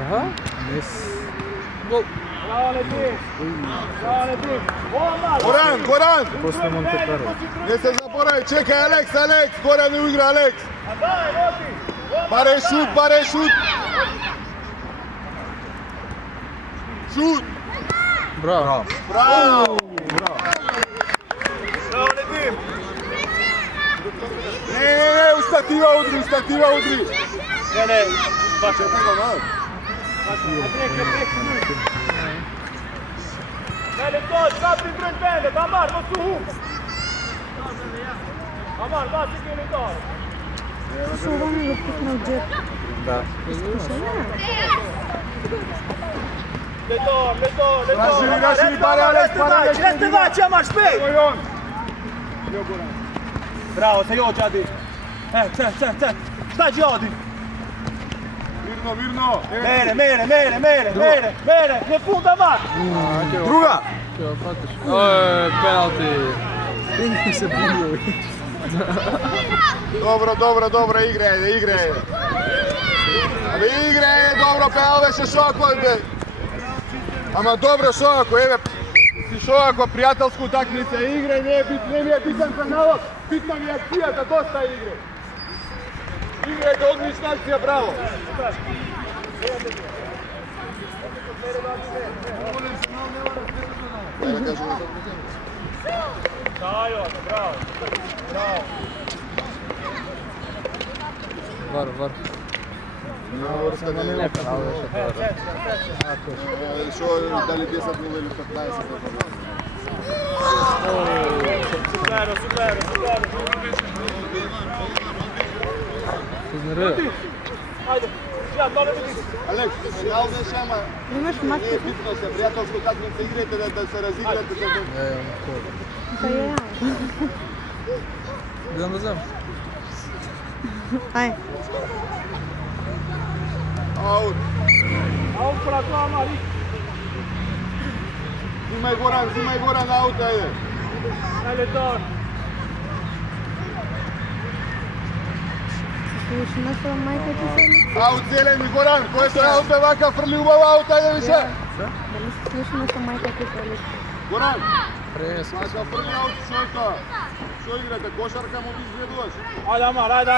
Aha. Gol. Bravo Letin! Bravo Letin! Goran! Posle Montepero. Ne se zaboravi, čekaj Alex! Goran u igra, Alex! Daj, Roti! Pare šut! Šut! Bravo. Bravo! Bravo Letin! Ne, ustativa udri! Ne, baš je Čekaj, malo. Bene, to, sappi in front bene, Amar, non su Hum! Amar, basta che ne do! Soba mi lupit na jet. Da. Le do! Raširi, pare Alex! Reste daci, Amar, spej! Bravo, sei oggi, Adi! C'è! Sta Giodi! Mirno! Bene! Ne funda Amar! Druga! Penalti. Vidim se budio. Dobro, igraj. Dobro, penal še Šoko. Ama dobro Šoko, si Šoko, prijateljsku utakmice, igraj, ne mi je bitan penalog, bitna mi je akcija, da dosta igre. Igraj, da odlična akcija, bravo. Bravo! Var. Šo da li 10 ili 15. Super! Iznervira. Ajde, ja, dole vidi! Alex, penal ne šama, Imaš nije maske? bitno se, prijateljsku utakmice igrajte da se razigrate. Pa ja. Idem da znam. Aj. Out. Out pra tua, Amari! Zimaj Goran, out, ajde. Daj, Leton! Sluši našla majka ti sad? Out, zeleni Goran, ko je to out bevaka, frli u out, ajde više. Da li si sluši našla majka ti sad? Goran, Presko. maka frli out šojka. Što igrate, košarka mu vi izgleduš? Ajde, Amar! Ajde.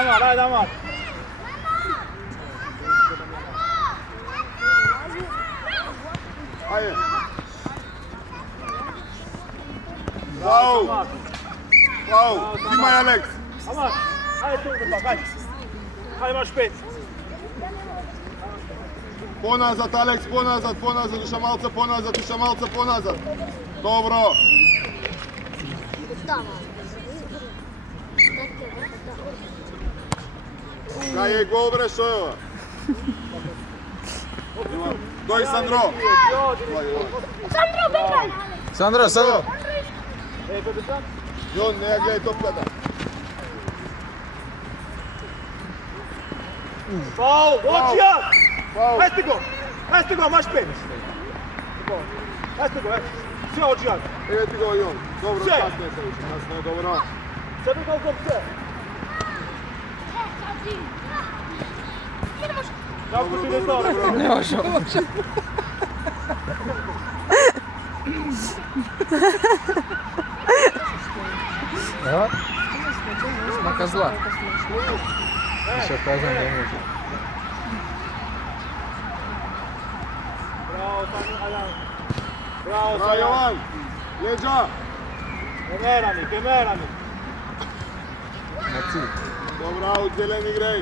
Bravo. Zimaj Alex. Amar! Ajde tu, ajde! Ajde, imaš 5! Ponazad Alex, ponazad, duša malca, ponazad. Dobro. Kaj je gol bre Šojova? Doj Sandro. Sandro. Jon, ne gledaj topkada. Faul! Ođija! Faul. Este go, imaš 5! Este go, sve ođija! Evo ti go Jon. Dobro, Sve. kasne, dobro. Sad u toliko sve! Kako ti ne to? Ne može ovo. Evo. Smaka zla. Više kažem da može. Bravo, Alan! Bravo, Bravo Jovan. Leđa. Kemerani! Na cilj. Dobro, out, zeleni igraj.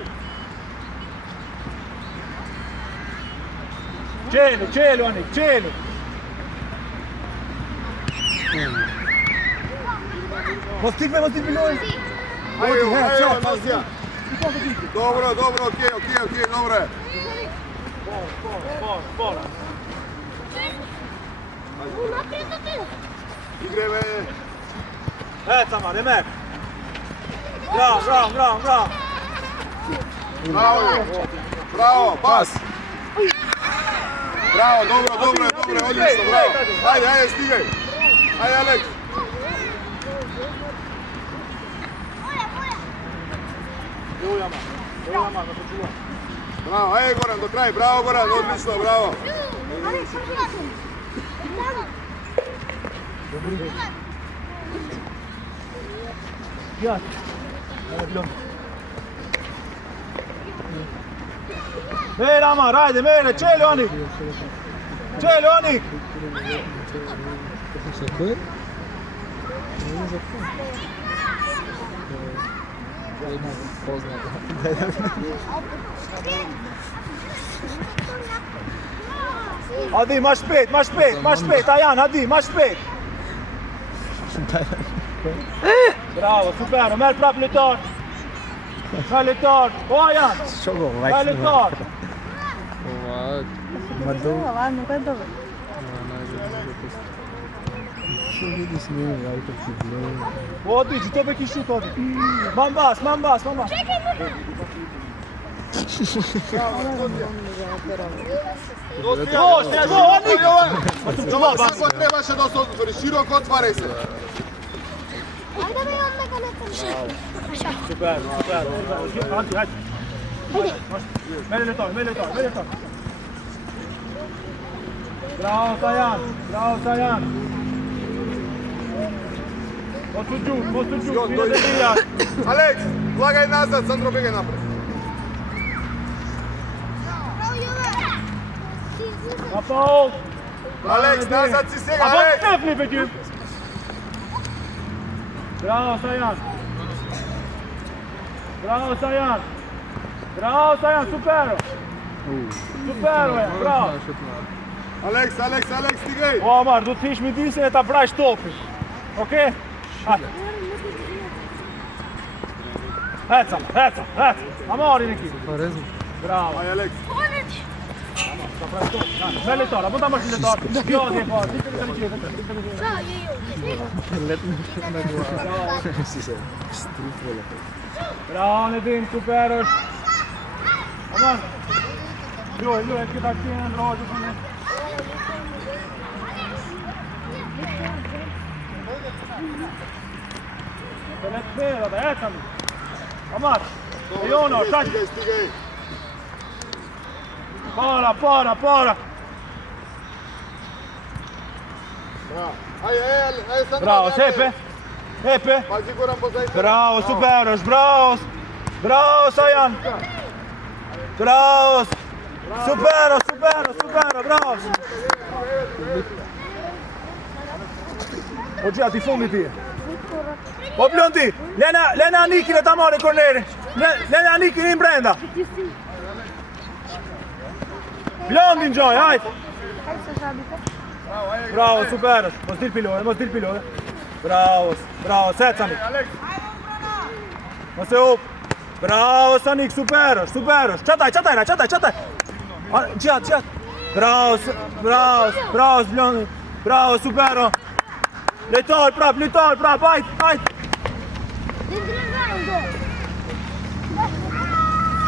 Čelu, Anik, čelu! Postigme noi! Evo, Nasija. Dobro, okej, dobro je. Spor! Igre me. Tamar, Emer! Bravo! Bravo, pas. Bravo, dobro, odlično, bravo. Ajde, stigaj. Ajde, Alex. Evo Jama, da počuvam. Bravo, ajde Goran, do kraj, bravo Goran, odlično, bravo. Ja. Mere Amar, ajde, mere, čeli Onik! Čeli Onik! Sakın. Hadi, ma shpejt, Ajan, hadi, ma shpejt! Bravo, super, merë prap litar! Ka litar, o Ajan! Shogo, Ka litar! Ладно, ну-ка давай. Şu gidişini artık gidiyor. Odi, që të be ki shut, Odi! Man bas! Go, Onik! Svako trebaše da se otvori, široko otvaraj se. Ajde me onda ga nekam. Super. Hadi. Mele litar. Bravo, Sajan. Postuđu, vidite bija. Aleks, lagaj nazad, Sandro begaj napred. A faul. Aleks, nazad si sega, A Aleks. bak ne flipe ti. Bravo, Sajan, supero. Supero je, bravo. Aleks, stigaj. O, Amar, du të hish midisin e ta vrajsh topin. Okej? Hajde. Heca. Amari në ekip. Хорезм. Bravo. Aj, Aleks. Me litar, apo ta mësh litar. Jo, ti e parë. Ti të Bravo, Nedim, super është. Amar. Luaj, këtë aktinën në rojë, të në. Të letë përë, dhe e tëmë. Amar, e jono, shaq. Stigaj. Para. Bravo. Aj, Sandro. Bravo, Hepe. Pazi Goran pozaj. Bravo, super është, bravo, Sajan. Bravo, super, bravo. O gjia, ti fundi ti. O Blonti, lena Anikin e ta marrë korneri. Lena Anikin i mbrenda. Blonti në gjoj, hajt. Bravo, super është. Mos dil pilore. Bravo, set Sanik. Mos e up. Bravo, Sanik, super është. Qataj. Gjat. Bravo, Blonti. Bravo, super. Litar prap, hajt.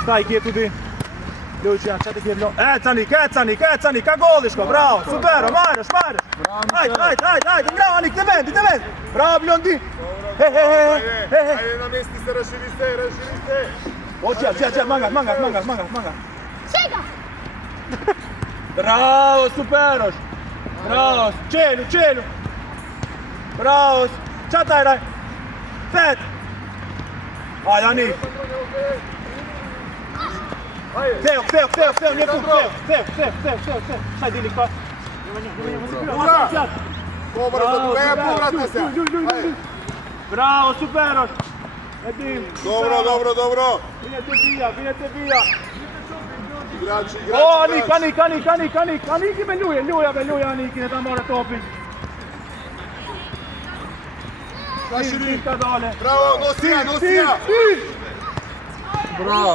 Staj kjetu ti. Lucian, çati kje vlo. Ecani, ka golli shko, bravo, super, marrësh. Hajt, bravo, Anik, të vend. Bravo, Blondi. Ajde na mesti se, raširi se. O, gjat, manga. Čega? Bravo, super është. Bravo, qelu. Bravo, qataj, fet. Hajde, Anik. Theo, një fuk, Theo. Shaj dili këpa. Ura! Dobro, za druga povratna se. Bravo, super është. Edim. Dobro. Vine te bija. Igrači. O, Anik. Anik me luja Anikin e ta marrë topin. Raširi. Ka dale. Bravo, nosija. Bravo.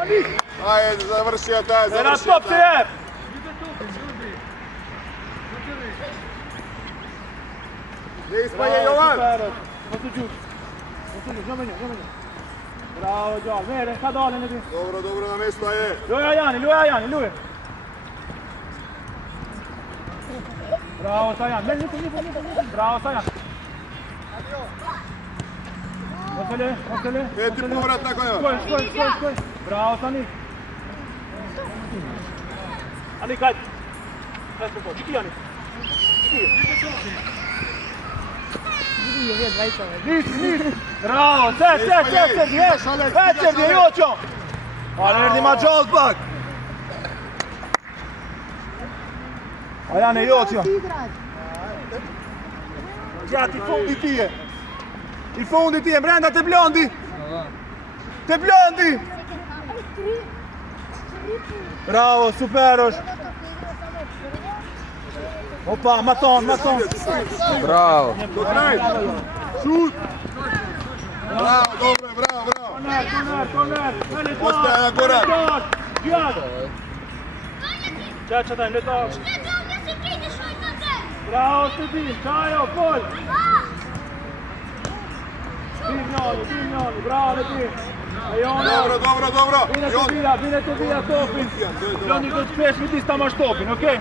Anik. Ajde, završio taj, E na top se jep. Ne ispaje Jovan. Postuđu, znamenja. Bravo, Gjall, mere, ka dale në ti. Dobro, na mjesto je. Luja Jani. Bravo, Sajan, njëtë. Bravo, Sajan. Osele. Peti povrat tako je. Shkoj. Bravo Sanik. Anik, hajde. Hajde po, qiki Anik. Nisi. Bravo, set, jesh. Vecër, Joqo. Ale erdi ma gjollë pak. Ajane Joqo. Gjati i fundi tije, brenda të blondi. Të blondi. Bravo, super është. Opa, maton. Bravo. Šut! Bravo, dobro, bravo. Koner. Ostaje na Goran. Čača daj, letar. Bravo, Stedin, Čajo, Pol. Dimljani, bravo, Letin. Dobro. Bine të vija topin. Lëndi do të shpesh mi ti sta mash topin, okej?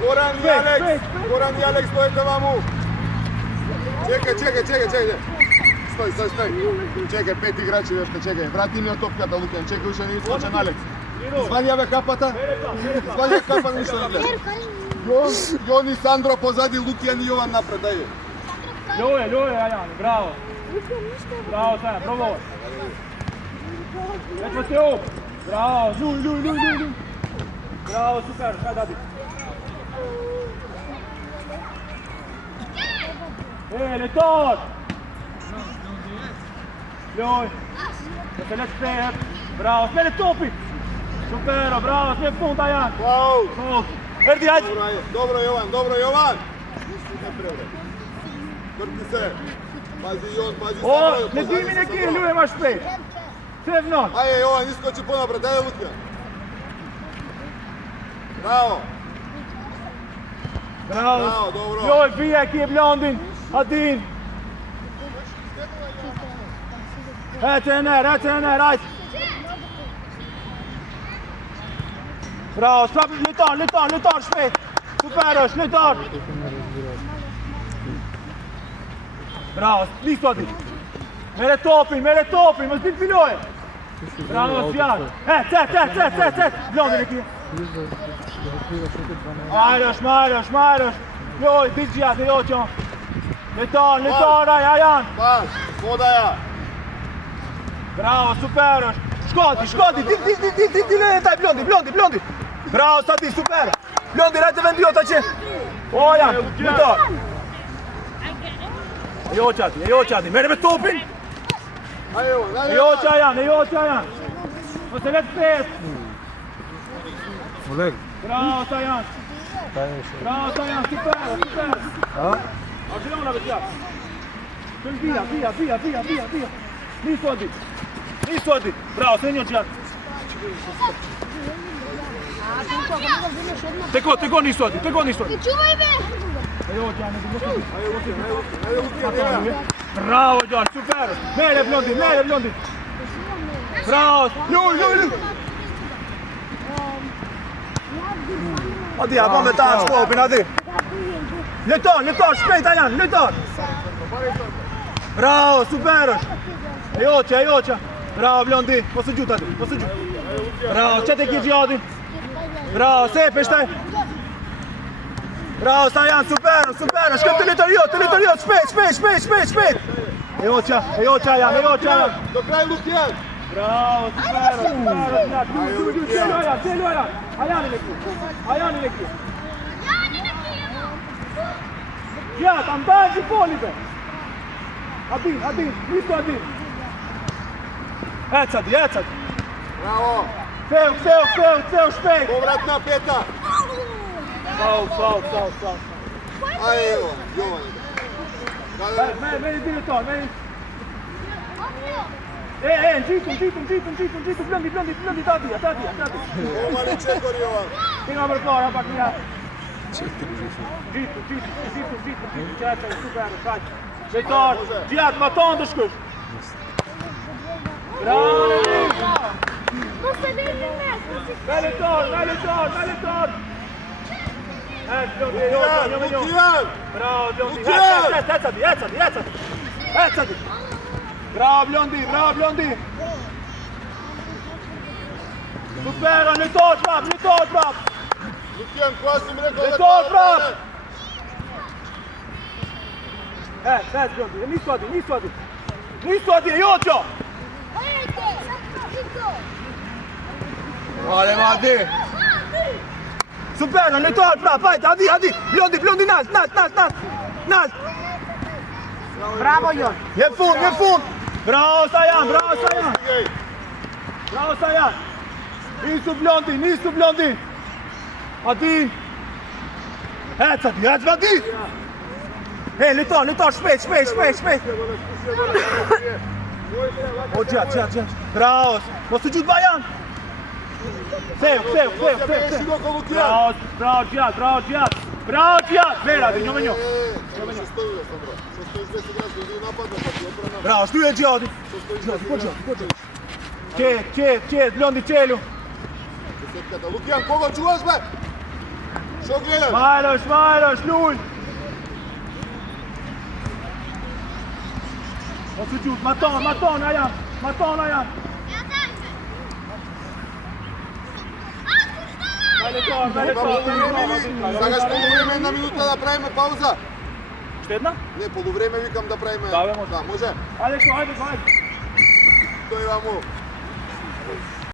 Goran i Alex, stojte mamu. Čekaj. Stoj. Čekaj, 5 igrači vešte, čekaj. Vrati mi od topkata, Lukijan, čekaj, uše nije skočan Alex. Zvanja kapata? Zvanja kapa ništa ne gleda. Jon i Sandro pozadi, Lukijan i Jovan napred, daj je. Ljoje, Ajani, bravo. Bravo, Sajan, proboj. Većmo se up. Bravo, ljuj. Bravo, super, kaj dadi. Letar! Ljuj. Da se ne spehet. Bravo, smeli topi. Supero, bravo, smije fund, Ajan. Wow! Erdi, hajde. Dobro, Jovan. Ne prevred. Vrti se. Pazi Jon, pazi O, Sandro. ne di mi neki, Ljuj, imaš pet. Sve vnon. Ajde, Jovan, iskoči ponapred, daj Lukijan. Bravo, dobro. Ljuj, bija ki je Blondin. Adin. Trener, ajde. Bravo, slab, letar, shpejt. Super është, letar. Bravo, nisu Adin. Mere topin, më zbil filoje. Bravo, Zvijan. Cet. Blondin e kje. Majrësh. Ljuj, diç Gjati, Joqo. Letar, Ajan. Pas, podaja. Bravo, super është. Shkoti, dil, taj, Blondi. Bravo, Sadi, super. Blondi, rajte vendiota që. O, Ajan, letar. E Joqati, mere me topin. Ajde, Jovan, E Joqo, Ajan. Ose let pet. Oleg. Bravo, Sajan, super. A? Argelona već Bija. Nisu Adin. Bravo, sve njoj Gjati. Teko nisu Adin. Čuvaj me! Bravo, Gjati, super. Mere Blondin. Bravo, ljuj. Adi, a me ta shkopin, Adi. Letar, shpejt, Ajan, letar. Bravo, super është. E Joqa. Bravo, Blondi. Mos e gjut, Adi, Bravo, qëtë e kje Gjati. Bravo, sepe, shtaj. Bravo, Sajan, super është. Shkëm të letariot, shpejt. E Joqa, Ajan. do kraj Lukijan. Bravo, super është. Celo, Ajan. Ajani në kje. Gjat, andaj që foli be. Adin, nisu Adin. Ec Adi. Bravo. Ceo, shpejt. Povratna peta. Faul. Ajde, Jovan. Meni direktor, meni. Gjitu, Blondi, tatija. Omani čekor, Jovan. Ima mërkora, pak nja. Gjitu, qeqaj, super, shaq. Qejtar, Gjat, ma tonë të shkush. Bravo, Mos të dhejnë me! me letar. Lukijan. Bravo, Blondi. Lukijan! Ec Adi. Bravo, Blondi. Super, не то trap, не то trap. Lukijan, koja sam rekao Ne da to koja trap. trene? Nisu adi, Joćo! Ale Mardi! Super, ne to trap, ajde, adi, Blondi, nas! Bravo, Jon. Je fund! Bravo, Sajan! Nisu Blondi! Adi! Hec, Adi! E, le to, shpejt! O, gjat! Bravo! Mos të gjutë Bajan! Seu! Široko, Lukijan! Bravo, gjat! Vera, di, njome njo! Što stoji sam, bro? Što stojiš 10 igračka, idi napadno, pa ti obrana. Bravo, shtu je gjati! Po gjat! Qet, Blondi qelu! Desetkata. Lukijan, koga čuvaš, be? Što gledaš? Majloš, luj! Mos të gjutë, maton, Ajan! Sagаш полувреме, 1 минута да правиме пауза. Штедна? Не, полувреме викам да правиме. Да, бе, може. Да, може. Ajde. Той вамо.